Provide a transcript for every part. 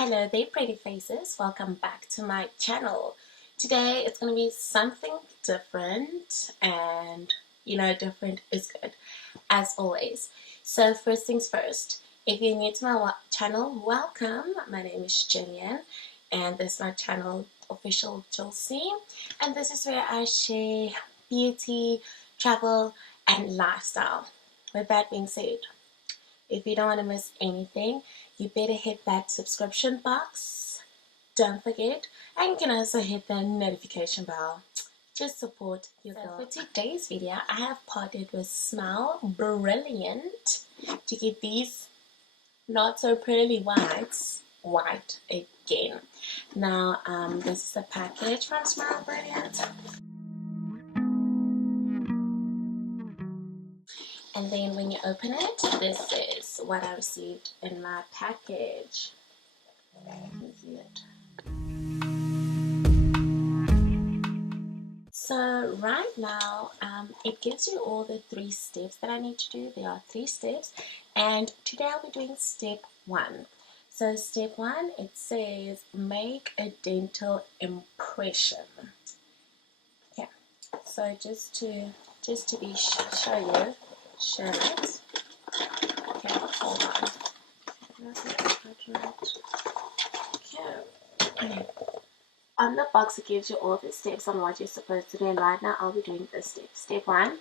Hello there, pretty faces. Welcome back to my channel. Today it's going to be something different, and different is good as always. So first things first, if you're new to my channel, welcome. My name is Jillian and this is my channel, Official Chelsea, and this is where I share beauty, travel and lifestyle. With that being said, if you don't want to miss anything, you better hit that subscription box. Don't forget, and you can also hit the notification bell. Just support your girl. For today's video, I have partnered with Smile Brilliant to get these not so pearly whites white again. Now, this is a package from Smile Brilliant. And then when you open it, this is what I received in my package. See it. So right now, it gives you all the 3 steps that I need to do. There are 3 steps, and today I'll be doing step 1. So step 1, it says make a dental impression. Okay, so just to be show it. Okay, hold on. Okay. On the box, it gives you all the steps on what you're supposed to do, and right now I'll be doing this step. Step 1,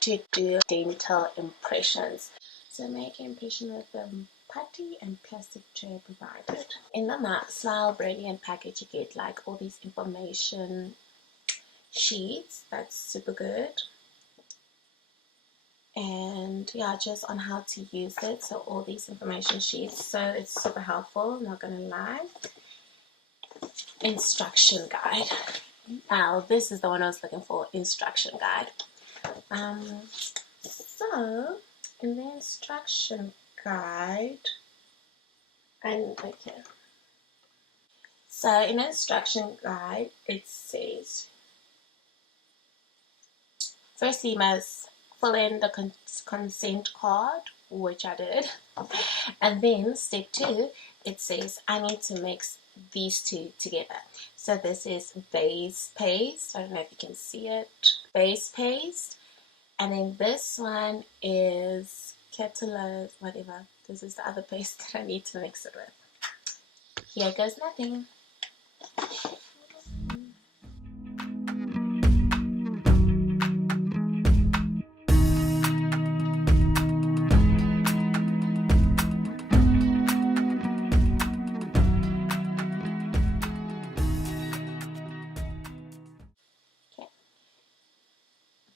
to do dental impressions. So make an impression with the putty and plastic tray provided. In the Smile Brilliant package, you get like all these information sheets. That's super good. And yeah, just on how to use it. So all these information sheets, so it's super helpful, I'm not gonna lie. Instruction guide. Now this is the one I was looking for, instruction guide. So in the instruction guide, and okay, so in the instruction guide it says, firstly you must fill in the consent card, which I did, and then step 2, it says I need to mix these 2 together. So this is base paste, I don't know if you can see it, base paste, and then this one is catalyst, whatever, this is the other paste that I need to mix it with. Here goes nothing.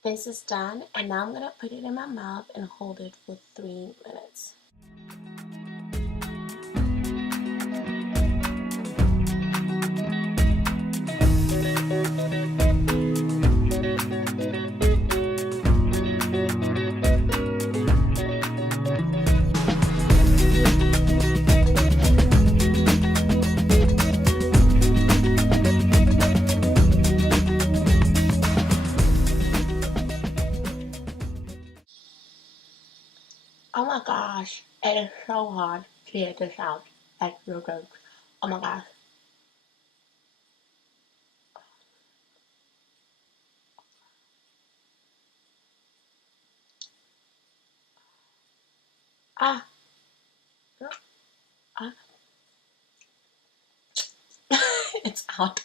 This is done, and now I'm going to put it in my mouth and hold it for 3 minutes. Oh my gosh, it is so hard to get this out at your throat. Oh my gosh. Ah. Ah. It's out.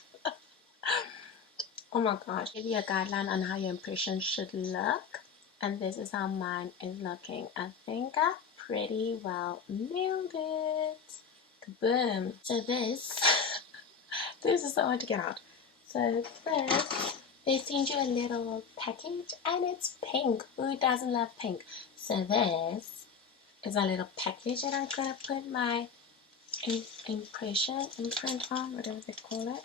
Oh my gosh. Give you a guideline on how your impression should look. And this is how mine is looking. I think I pretty well nailed it. Kaboom. So this is so hard to get out. So first, they send you a little package and it's pink. Who doesn't love pink? So this is a little package that I'm going to put my imprint on, whatever they call it.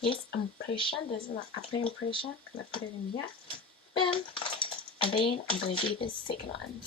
Yes, impression. This is my upper impression. I'm going to put it in here. Boom. And then I'm going to do the second one.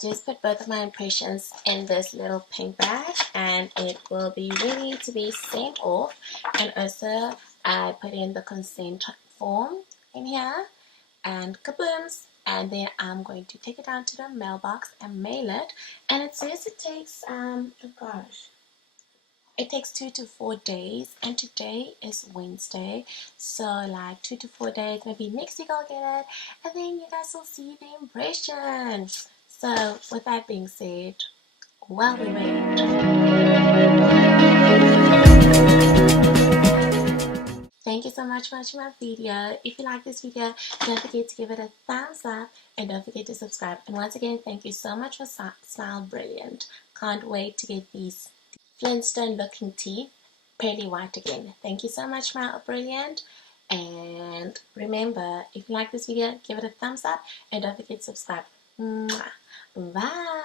just put both of my impressions in this little pink bag, and it will be ready to be sent off. And also I put in the consent form in here, and kabooms, and then I'm going to take it down to the mailbox and mail it. And it says it takes oh gosh, it takes 2 to 4 days, and today is Wednesday, so like 2 to 4 days, maybe next week I'll get it, and then you guys will see the impression. So with that being said, while we wait, thank you so much for watching my video. If you like this video, don't forget to give it a thumbs up, and don't forget to subscribe. And once again, thank you so much for Smile Brilliant. Can't wait to get these Flintstone looking teeth pearly white again. Thank you so much, Smile Brilliant. And remember, if you like this video, give it a thumbs up, and don't forget to subscribe. Mwah. Bye.